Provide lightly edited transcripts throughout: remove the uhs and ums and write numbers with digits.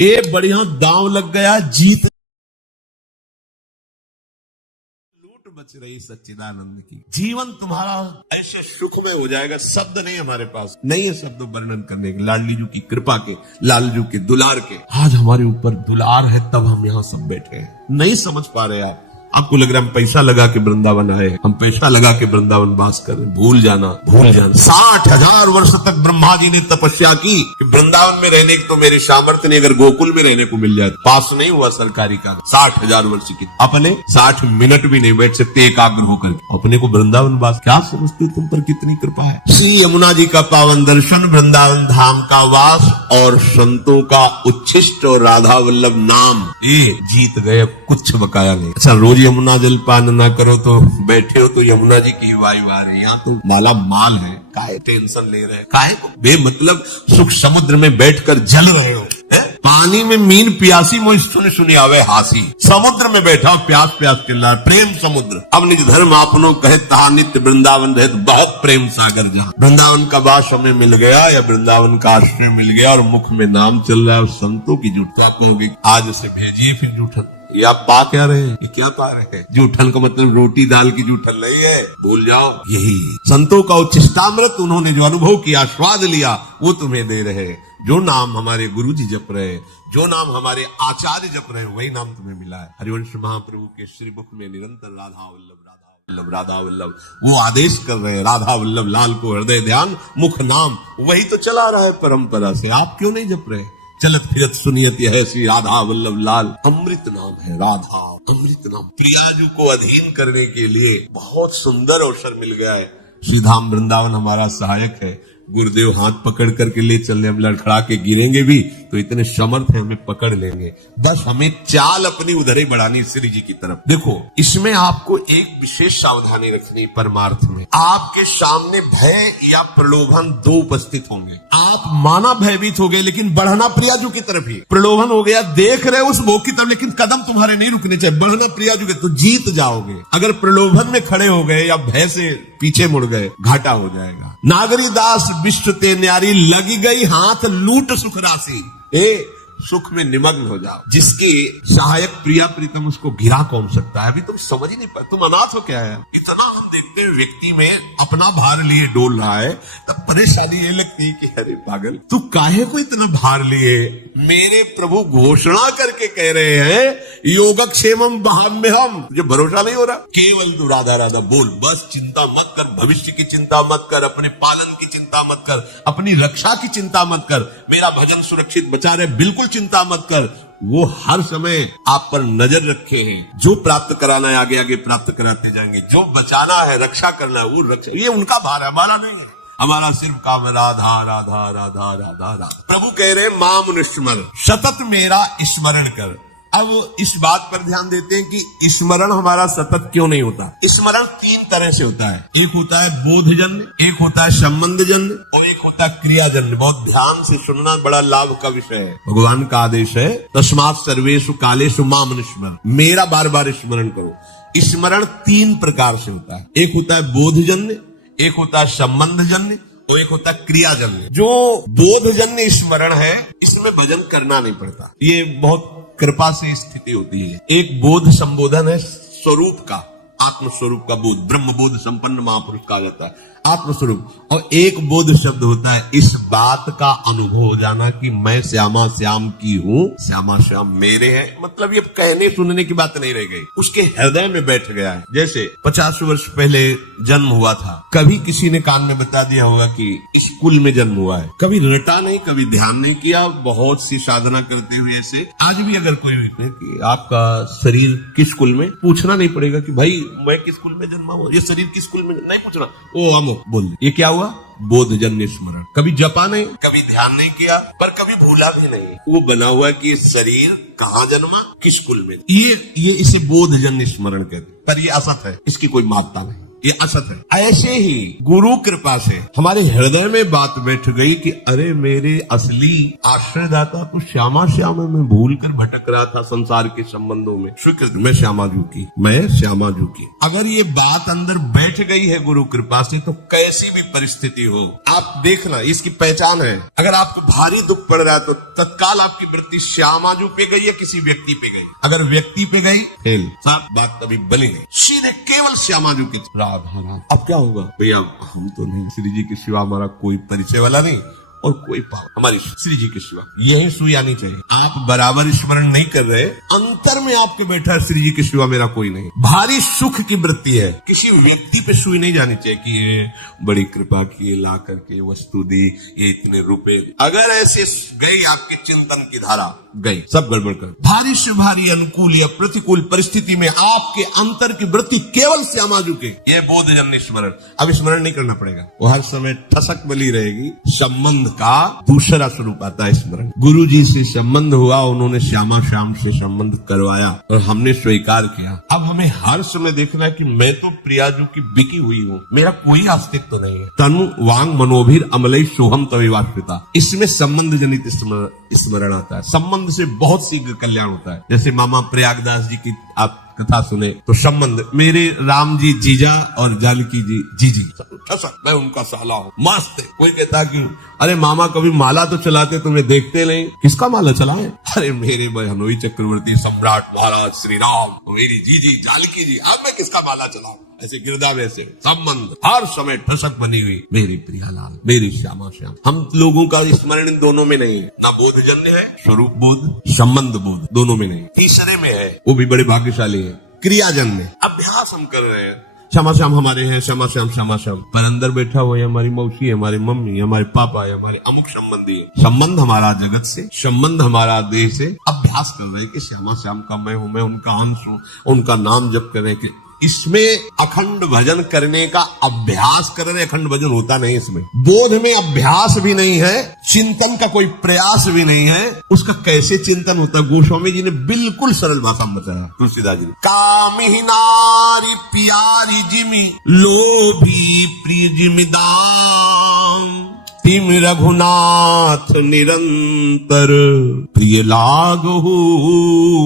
ये बढ़िया दांव लग गया, जीत लूट बच रही सच्चिदानंद की। जीवन तुम्हारा ऐसे सुखमय हो जाएगा, शब्द नहीं हमारे पास, नहीं है शब्द वर्णन करने के। लाडली जी की कृपा के, लालजू के दुलार के, आज हमारे ऊपर दुलार है, तब हम यहाँ सब बैठे हैं। नहीं समझ पा रहे आप, आपको लग रहा है हम पैसा लगा के वृंदावन आए, हम पैसा लगा के वृंदावन वास कर रहे। भूल जाना, भूल जाना। 60,000 वर्ष तक ब्रह्मा जी ने तपस्या की कि वृंदावन में रहने की तो मेरे सामर्थ्य नहीं, अगर गोकुल में रहने को मिल जाए। पास नहीं हुआ सरकारी का। 60,000 वर्ष की अपने 60 मिनट भी नहीं बैठ सकते एकाग्र होकर। अपने को वृंदावन वास, क्या समझते तुम पर कितनी कृपा है। श्री यमुना जी का पावन दर्शन, वृंदावन धाम का वास और संतों का उच्छिष्ट और राधा वल्लभ नाम, ये जीत गए, कुछ बकाया नहीं। अच्छा, रोज यमुना जल पान ना करो तो बैठे हो तो यमुना जी की वायु आ रही है, यहाँ तो माला माल है, काहे टेंशन ले रहे हैं, काहे को बेमतलब सुख समुद्र में बैठकर जल रहे हो। पानी में मीन प्यासी मोह सुनी आवे हासी, समुद्र में बैठा प्यास प्यास चिल्ला, प्रेम समुद्र। अब निज धर्म आपनो कहे तहा नित्य वृंदावन रहे, बहुत प्रेम सागर जहाँ। वृंदावन का वास हमें मिल गया या वृंदावन का आश्रय मिल गया और मुख में नाम चल रहा है और संतों की जूठ, तो आप कहोगे आज से भेजिए फिर जूठन। ये आप पा क्या रहे हैं, ये क्या पा रहे हैं। जूठन का मतलब रोटी दाल की जूठन नहीं है, भूल जाओ। यही संतों का उच्छिष्टामृत, उन्होंने जो अनुभव किया, स्वाद लिया, वो तुम्हें दे रहे हैं। जो नाम हमारे गुरु जी जप रहे, जो नाम हमारे आचार्य जप रहे, वही नाम तुम्हें मिला है। हरिवंश महाप्रभु के श्री मुख में निरंतर राधा वल्लभ राधा वल्लभ राधा वल्लभ, वो आदेश कर रहे हैं, राधा वल्लभ लाल को हृदय ध्यान मुख नाम, वही तो चला रहा है परंपरा से। आप क्यों नहीं जप रहे। चलत फिरत सुनियत यह श्री राधा वल्लभ लाल, अमृत नाम है राधा, अमृत नाम। प्रियाजू को अधीन करने के लिए बहुत सुंदर अवसर मिल गया है। श्री धाम वृंदावन हमारा सहायक है। गुरुदेव हाथ पकड़ करके ले चल रहे, हम लड़खड़ा के गिरेंगे भी तो इतने समर्थ हैं, हमें पकड़ लेंगे। बस हमें चाल अपनी उधर ही बढ़ानी श्री जी की तरफ। देखो, इसमें आपको एक विशेष सावधानी रखनी परमार्थ में। आपके सामने भय या प्रलोभन दो उपस्थित होंगे। आप माना भयभीत हो गए, लेकिन बढ़ना प्रियाजू की तरफ ही। प्रलोभन हो गया, देख रहे उस भोग की तरफ, लेकिन कदम तुम्हारे नहीं रुकने चाहिए, बढ़ना प्रियाजू के, तो जीत जाओगे। अगर प्रलोभन में खड़े हो गए या भय से पीछे मुड़ गए, घाटा हो जाएगा। नागरी दास विश्व ते न्यारी, लगी गई हाथ लूट सुख राशि। सुख में निमग्न हो जाओ। जिसकी सहायक प्रिया प्रीतम, उसको गिरा कौन सकता है। अभी तुम समझ ही नहीं पाए, तुम अनाथ हो क्या है। इतना हम देखते हैं व्यक्ति में अपना भार लिए डोल रहा है, तब परेशानी ये लगती है कि अरे पागल, तू काहे को इतना भार लिए। मेरे प्रभु घोषणा करके कह रहे हैं, योगक्षेमम बहाम्यहम। मुझे भरोसा नहीं हो रहा, केवल तू राधा राधा बोल, बस चिंता मत कर, भविष्य की चिंता मत कर, अपने पालन की चिंता मत कर, अपनी रक्षा की चिंता मत कर, मेरा भजन सुरक्षित बचा रहे, बिल्कुल चिंता मत कर। वो हर समय आप पर नजर रखे हैं। जो प्राप्त कराना है आगे आगे प्राप्त कराते जाएंगे, जो बचाना है रक्षा करना है वो रक्षा, ये उनका भार है, हमारा नहीं है। हमारा सिर्फ काम है राधा राधा राधा राधा राधा। प्रभु कह रहे माम अनुस्मर, सतत मेरा स्मरण कर। अब इस बात पर ध्यान देते हैं कि स्मरण हमारा सतत क्यों नहीं होता। स्मरण तीन तरह से होता है, एक होता है बोधजन्य, एक होता है संबंधजन्य और एक होता है क्रियाजन्य। बहुत ध्यान से सुनना, बड़ा लाभ का विषय है। भगवान का आदेश है, तस्मात् सर्वेषु कालेषु माम अनुस्मर, मेरा बार बार स्मरण करो। स्मरण तीन प्रकार से होता है, एक होता है बोधजन्य, एक होता है संबंधजन्य और एक होता है क्रियाजन्य। जो बोधजन्य स्मरण है, इसमें भजन करना नहीं पड़ता, ये बहुत कृपा से स्थिति होती है। एक बोध संबोधन है स्वरूप का, आत्म स्वरूप का बोध, ब्रह्म बोध संपन्न महापुरुष कहा जाता है, आत्म स्वरूप। और एक बोध शब्द होता है इस बात का अनुभव हो जाना कि मैं श्यामा श्याम की हूँ, श्यामा श्याम मेरे है। मतलब ये कहने सुनने की बात नहीं रह गई, उसके हृदय में बैठ गया है। जैसे 50 वर्ष पहले जन्म हुआ था, कभी किसी ने कान में बता दिया होगा कि स्कूल में जन्म हुआ है, कभी रटा नहीं, कभी ध्यान नहीं किया, बहुत सी साधना करते हुए ऐसे। आज भी अगर कोई कि आपका शरीर किस स्कूल में, पूछना नहीं पड़ेगा कि भाई मैं किस स्कूल में जन्मा हुआ, ये शरीर किस स्कूल में, नहीं पूछना, ओ हम बोल। ये क्या हुआ, बोधजन्य स्मरण। कभी जपा नहीं, कभी ध्यान नहीं किया, पर कभी भूला भी नहीं। वो बना हुआ कि ये शरीर कहाँ जन्मा, किस कुल में, ये इसे बोधजन्य स्मरण कहते। पर ये असत है, इसकी कोई मापता नहीं। ये असत है। ऐसे ही गुरु कृपा से हमारे हृदय में बात बैठ गई कि अरे मेरे असली आश्रयदाता तो श्यामा श्याम है, मैं भूल कर भटक रहा था संसार के संबंधों में। स्वीकृत, मैं श्यामा जू की, मैं श्यामा जू की। अगर ये बात अंदर बैठ गई है गुरु कृपा से, तो कैसी भी परिस्थिति हो आप देखना, इसकी पहचान है। अगर आपको भारी दुख पड़ रहा है तो तत्काल आपकी वृत्ति श्यामा जू पे गई या किसी व्यक्ति पे गई। अगर व्यक्ति पे गई फेल, साफ बात कभी बनी नहीं, सीधे केवल श्यामा जू की राधा राधा। अब क्या होगा भैया, हम तो नहीं, श्री जी के सिवा हमारा कोई परिचय वाला नहीं और कोई पाव हमारी श्री जी के सिवा, यही सुई आनी चाहिए। आप बराबर स्मरण नहीं कर रहे, अंतर में आपके बैठा श्री जी के सिवा मेरा कोई नहीं। भारी सुख की वृत्ति है, किसी व्यक्ति पे सुई नहीं जानी चाहिए कि ये बड़ी कृपा की, ला करके वस्तु दी, ये इतने रुपए। अगर ऐसे गई आपके चिंतन की धारा, गई सब गड़बड़ कर। भारी से भारी अनुकूल या प्रतिकूल परिस्थिति में आपके अंतर की वृत्ति केवल श्यामा जू के, ये बोधजन्य स्मरण। अब स्मरण नहीं करना पड़ेगा, वो हर समय ठसक बली रहेगी। संबंध का दूसरा स्वरूप आता है स्मरण। गुरु जी से संबंध हुआ, उन्होंने श्यामा श्याम से संबंध करवाया और हमने स्वीकार किया। अब हमें हर समय देखना है कि मैं तो प्रियाजू की बिकी हुई हूँ, मेरा कोई अस्तित्व नहीं है। तनु वांग मनोभीर अमलई सोहम तविवास्पिता, इसमें संबंध जनित स्मरण आता है। संबंध से बहुत शीघ्र कल्याण होता है। जैसे मामा प्रयागदास जी की आप कथा सुने तो संबंध, मेरे राम जी जीजा और जानकी जी जीजी, मैं उनका साला हूँ, मस्त है। कोई कहता कि अरे मामा कभी माला तो चलाते, तुम्हें देखते नहीं, किसका माला चलाए? अरे मेरे बहनोई चक्रवर्ती सम्राट महाराज श्री राम, मेरी जीजी जानकी जी, अब मैं किसका माला चलाऊं? ऐसे गिरदा वैसे संबंध हर समय ठसक बनी हुई, मेरी प्रियालाल, मेरी श्यामा श्याम। हम लोगों का स्मरण इन दोनों में नहीं है, ना बोधजन्य है, स्वरूप बोध, संबंध बोध दोनों में नहीं। तीसरे में है, वो भी बड़े भाग्यशाली है, क्रियाजन्य। अभ्यास हम कर रहे हैं, श्यामा श्याम हमारे हैं, श्यामा श्याम श्यामा श्याम, पर अंदर बैठा हुआ है हमारी मौसी है, हमारी मम्मी, हमारे पापा है, हमारे अमुक संबंधी है। संबंध हमारा जगत से, संबंध हमारा देह से। अभ्यास कर रहे हैं कि श्यामा श्याम का मैं हूं, मैं उनका अंश हूं, उनका नाम जप करें कि इसमें अखंड भजन करने का अभ्यास कर रहे। अखंड भजन होता नहीं इसमें, बोध में अभ्यास भी नहीं है, चिंतन का कोई प्रयास भी नहीं है। उसका कैसे चिंतन होता है? गोस्वामी जी ने बिल्कुल सरल भाषा में बताया, तुलसीदास जी ने, कामी नारी प्यारी जिमी लोभी प्रिय जिमिदाम, तिम रघुनाथ निरंतर प्रिय लागहु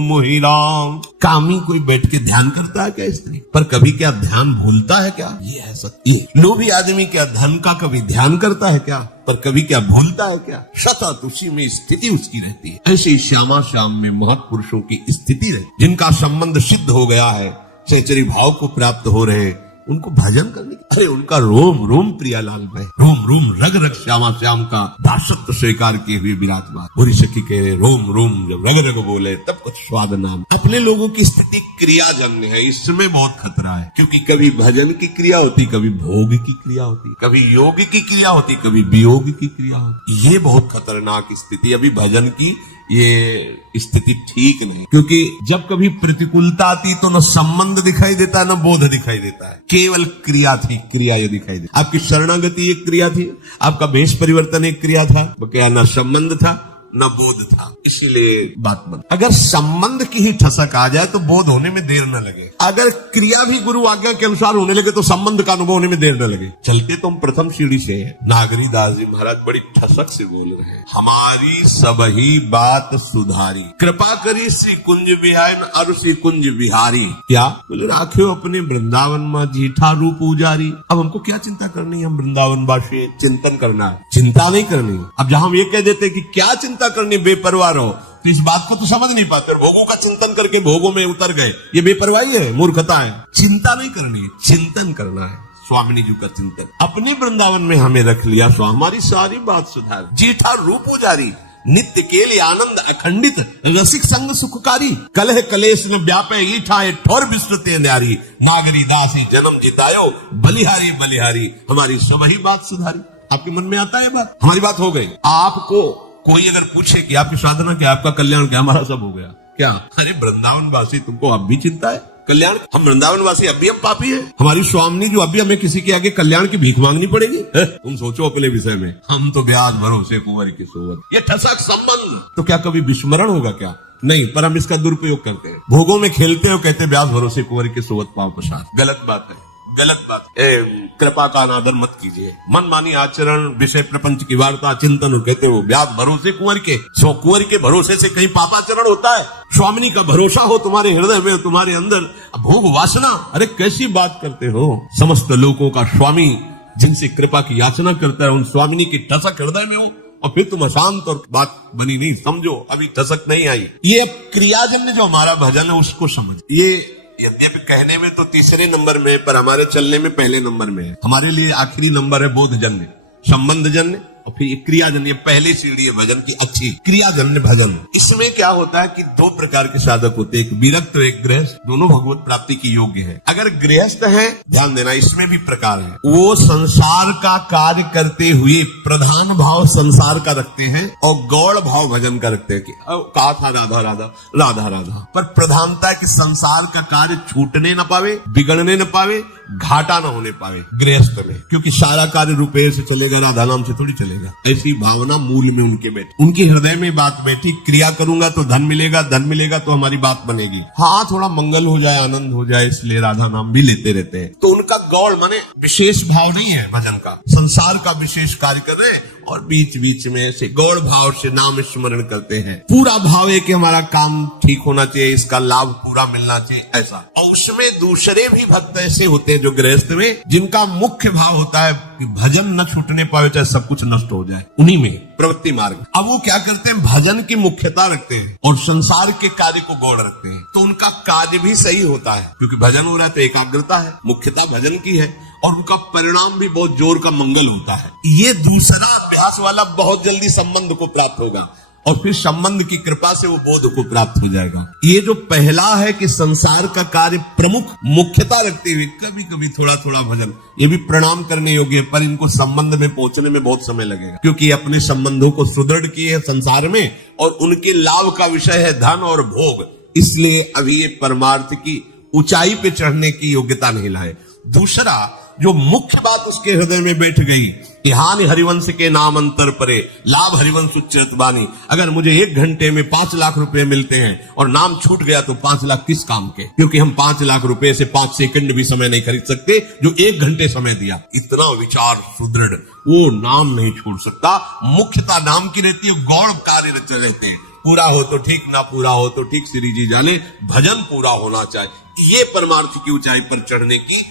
मोहि राम। कामी कोई बैठ के ध्यान करता है क्या स्त्री? पर कभी क्या ध्यान भूलता है क्या? ये है सत्य। लोभी आदमी क्या धन का कभी ध्यान करता है क्या? पर कभी क्या भूलता है क्या? सतत उसी में स्थिति उसकी रहती है। ऐसे श्यामा श्याम में महत्पुरुषों की स्थिति रहती, जिनका संबंध सिद्ध हो गया है, सहचरी भाव को प्राप्त हो रहे, उनको भजन करने की, अरे उनका रोम रोम प्रियालाल में, रोम रोम रग रग श्यामा श्याम का दासत्व स्वीकार किए हुए विराजमान। बुरी सखी कह रहे रोम रोम, जब रग रग बोले तब कुछ स्वाद नाम। अपने लोगों की स्थिति क्रियाजन्य है, इसमें बहुत खतरा है, क्योंकि कभी भजन की क्रिया होती, कभी भोग की क्रिया होती, कभी योग की क्रिया होती, कभी वियोग की क्रिया होती। ये बहुत खतरनाक स्थिति। अभी भजन की ये स्थिति ठीक नहीं, क्योंकि जब कभी प्रतिकूलता आती तो न संबंध दिखाई देता, न बोध दिखाई देता है, केवल क्रिया थी, क्रिया ये दिखाई देती। आपकी शरणागति एक क्रिया थी, आपका भेष परिवर्तन एक क्रिया था, क्या न संबंध था न बोध था, इसीलिए बात बन। अगर संबंध की ही ठसक आ जाए तो बोध होने में देर न लगे, अगर क्रिया भी गुरु आज्ञा के अनुसार होने लगे तो संबंध का अनुभव होने में देर न लगे। चलते तो हम प्रथम सीढ़ी से हैं। नागरी दास जी महाराज बड़ी ठसक से बोल रहे हैं, हमारी सबही बात सुधारी, कृपा करी श्री कुंज बिहारी और श्री कुंज बिहारी। क्या बोले? राखे अपने वृंदावन में जीठा रूप उजारी। अब हमको क्या चिंता करनी है? हम वृंदावन वासी, चिंतन करना है, चिंता नहीं करनी। अब जहां हम ये कह देते कि क्या चिंता करनी, बेपरवाह रहो, तो इस बात को तो समझ नहीं पाते, भोगों का चिंतन करके भोगों में उतर गए। ये बेपरवाही है, मूर्खता है। चिंता नहीं करनी है, चिंतन करना है। स्वामिनी जी का चिंतन अपने वृंदावन में हमें रख लिया, सो हमारी सारी बात सुधार। जीठा रूप जारी, नित्य के लिए आनंद अखंडित, रसिक संग सुखकारी, कलह कलेश में व्यापे ईठा ठोर विस्तृत न्यारी, नागरी दासी जन्म जितायो बलिहारी बलिहारी, हमारी सबही बात सुधारी। आपके मन में आता है बात? हमारी बात हो गई। आपको कोई अगर पूछे कि आपकी साधना क्या, आपका कल्याण क्या, हमारा सब हो गया क्या? अरे वृंदावन वासी, तुमको अब भी चिंता है कल्याण? हम वृंदावन वासी अब भी हम पापी है? हमारी स्वामिनी जो अभी हमें किसी के आगे कल्याण की भीख मांगनी पड़ेगी? तुम सोचो अपने विषय में, हम तो ब्याज भरोसे कुंवर की सोवत। ये ठसक संबंध तो क्या कभी विस्मरण होगा क्या? नहीं, पर हम इसका दुरुपयोग करते हैं, भोगों में खेलते हो, कहते ब्याज भरोसे कुंवर की सोवत पांव पसार। गलत बात है, गलत बात। कृपा का अनादर मत कीजिए। मनमानी आचरण, विषय प्रपंच की वार्ता, चिंतन कहते हो ब्याज भरोसे कुंवर के। सो कुंवर के भरोसे से कहीं पापाचरण होता है? स्वामिनी का भरोसा हो तुम्हारे हृदय में, तुम्हारे अंदर भोग वासना, अरे कैसी बात करते हो? समस्त लोगों का स्वामी जिनसे कृपा की याचना करता है, उन स्वामिनी की ठसक हृदय में हो और फिर तुम अशांत, और बात बनी नहीं। समझो अभी ठसक नहीं आई। ये क्रियाजन्य जो हमारा भजन है उसको समझ। ये यद्यपि कहने में तो तीसरे नंबर में, पर हमारे चलने में पहले नंबर में है। हमारे लिए आखिरी नंबर है बोधजन्य, संबंधजन्य, और फिर क्रियाजन्य। पहली सीढ़ी है भजन की अच्छी, क्रियाजन्य भजन। इसमें क्या होता है कि दो प्रकार के साधक होते हैं, एक विरक्त और एक गृहस्थ। दोनों भगवत प्राप्ति की योग्य है। अगर गृहस्थ है, ध्यान देना, इसमें भी प्रकार है। वो संसार का कार्य करते हुए प्रधान भाव संसार का रखते हैं और गौड़ भाव भजन का रखते हैं। कि कहा था राधा राधा राधा राधा, पर प्रधानता है कि संसार का कार्य छूटने न पावे, बिगड़ने न पावे, घाटा न होने पावे गृहस्थ में, क्योंकि सारा कार्य रुपये से चलेगा, राधा नाम से थोड़ी चलेगा। ऐसी भावना मूल में उनके बैठी, उनके हृदय में बात बैठी। क्रिया करूंगा तो धन मिलेगा, धन मिलेगा तो हमारी बात बनेगी। हाँ, थोड़ा मंगल हो जाए, आनंद हो जाए, इसलिए राधा नाम भी लेते रहते हैं। तो उनका गौड़ माने विशेष भाव नहीं है भजन का, संसार का विशेष कार्य कर रहे हैं और बीच बीच में ऐसे गौड़ भाव से नाम स्मरण करते हैं। पूरा भाव है कि हमारा काम ठीक होना चाहिए, इसका लाभ पूरा मिलना चाहिए, ऐसा। और उसमें दूसरे भी भक्त ऐसे होते हैं जो गृहस्थ में, जिनका मुख्य भाव होता है कि भजन न छूटने पावे, चाहे सब कुछ नष्ट हो जाए। उन्हीं में प्रवृत्ति मार्ग। अब वो क्या करते हैं, भजन की मुख्यता रखते हैं और संसार के कार्य को गौड़ रखते हैं। तो उनका कार्य भी सही होता है, क्योंकि भजन हो रहा है तो एकाग्रता है, मुख्यता भजन की है, और उनका परिणाम भी बहुत जोर का मंगल होता है। ये दूसरा अभ्यास वाला बहुत जल्दी संबंध को प्राप्त होगा और फिर संबंध की कृपा से वो बोध को प्राप्त हो जाएगा। ये जो पहला है कि संसार का कार्य प्रमुख मुख्यता रखते हुए कभी कभी थोड़ा थोड़ा भजन, ये भी प्रणाम करने योग्य है, पर इनको संबंध में पहुंचने में बहुत समय लगेगा, क्योंकि अपने संबंधों को सुदृढ़ किए हैं संसार में और उनके लाभ का विषय है धन और भोग। इसलिए अभी ये परमार्थ की ऊंचाई पे चढ़ने की योग्यता नहीं लाए। दूसरा जो मुख्य बात उसके हृदय में बैठ गई, हानि हरिवंश के नाम अंतर परे, लाभ हरिवंश उच्चरत बानी। अगर मुझे 1 घंटे में 5 लाख रुपए मिलते हैं और नाम छूट गया तो 5 लाख किस काम के, क्योंकि हम 5 लाख रुपए से 5 सेकंड भी समय नहीं खरीद सकते जो 1 घंटे समय दिया। इतना विचार सुदृढ़, वो नाम नहीं छोड़ सकता। मुख्यता नाम की रहती है, गौड़ कार्य रहते हैं। पूरा हो तो ठीक, ना पूरा हो तो ठीक, श्री जी जाने, भजन पूरा होना चाहिए। ये परमार्थ की ऊंचाई पर चढ़ने की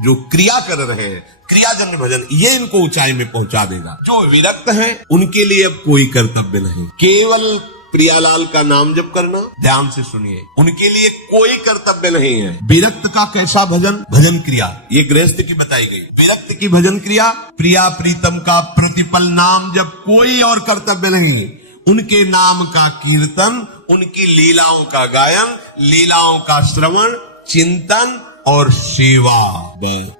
जो क्रिया कर रहे हैं, क्रियाजन्य भजन, ये इनको ऊंचाई में पहुंचा देगा। जो विरक्त हैं उनके लिए अब कोई कर्तव्य नहीं, केवल प्रियालाल का नाम जप करना। ध्यान से सुनिए, उनके लिए कोई कर्तव्य नहीं है। विरक्त का कैसा भजन, भजन क्रिया, ये गृहस्थ की बताई गई। विरक्त की भजन क्रिया, प्रिया प्रीतम का प्रतिपल नाम जप, कोई और कर्तव्य नहीं। उनके नाम का कीर्तन, उनकी लीलाओं का गायन, लीलाओं का श्रवण, चिंतन और सेवा,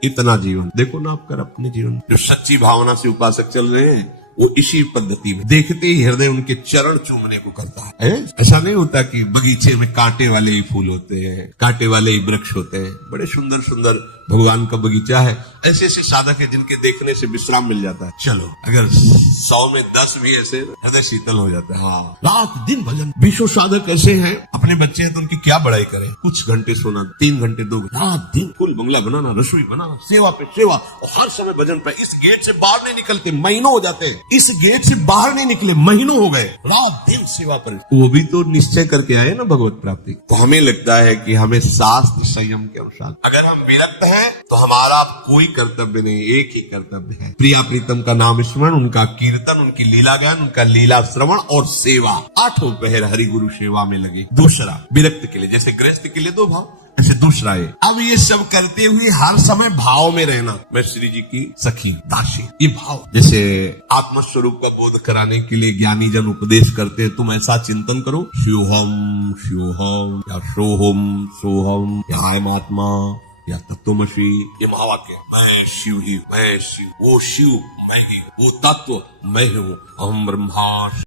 इतना जीवन। देखो ना आप कर अपने जीवन, जो सच्ची भावना से उपासक चल रहे हैं वो इसी पद्धति में, देखते ही हृदय उनके चरण चूमने को करता है। ऐसा नहीं होता कि बगीचे में कांटे वाले ही फूल होते हैं, कांटे वाले ही वृक्ष होते हैं। बड़े सुंदर सुंदर भगवान का बगीचा है। ऐसे ऐसे साधक है जिनके देखने से विश्राम मिल जाता है। चलो अगर 100 में 10 भी ऐसे, हृदय शीतल हो जाता है। हाँ, रात दिन भजन। 20 साधक ऐसे हैं, अपने बच्चे हैं तो उनकी क्या बड़ाई करें। कुछ घंटे सोना, 3 घंटे 2 घंटे, रात दिन फुल बंगला बनाना, रसोई बनाना, सेवा पे सेवा, और हर समय भजन पे। इस गेट से बाहर नहीं निकलते, महीनों हो जाते हैं। इस गेट से बाहर नहीं निकले, महीनों हो गए, रात दिन सेवा पर। वो भी तो निश्चय करके आए ना भगवत प्राप्ति। तो हमें लगता है कि हमें शास्त्र संयम के अनुसार, अगर हम विरक्त हैं तो हमारा कोई कर्तव्य नहीं, एक ही कर्तव्य है, प्रिया प्रीतम का नाम स्मरण, उनका कीर्तन, उनकी लीला गान, उनका लीला श्रवण और सेवा। 8 पहर हरि गुरु सेवा में लगे। दूसरा विरक्त के लिए, जैसे गृहस्थ के लिए 2 भाव, ऐसे दूसरा है। अब ये सब करते हुए हर समय भाव में रहना, मैं श्री जी की सखी दासी, ये भाव। जैसे आत्मस्वरूप का बोध कराने के लिए ज्ञानी जन उपदेश करते हैं, तुम ऐसा चिंतन करो, शिवहम शिवहम या सोहम सोहम या अहम आत्मा या तत्वमसि, ये महावाक्य। मैं शिव ही, मैं शिव, वो शिव मैं ही, वो तत्व मैं हूँ, अहम ब्रह्मास्मि।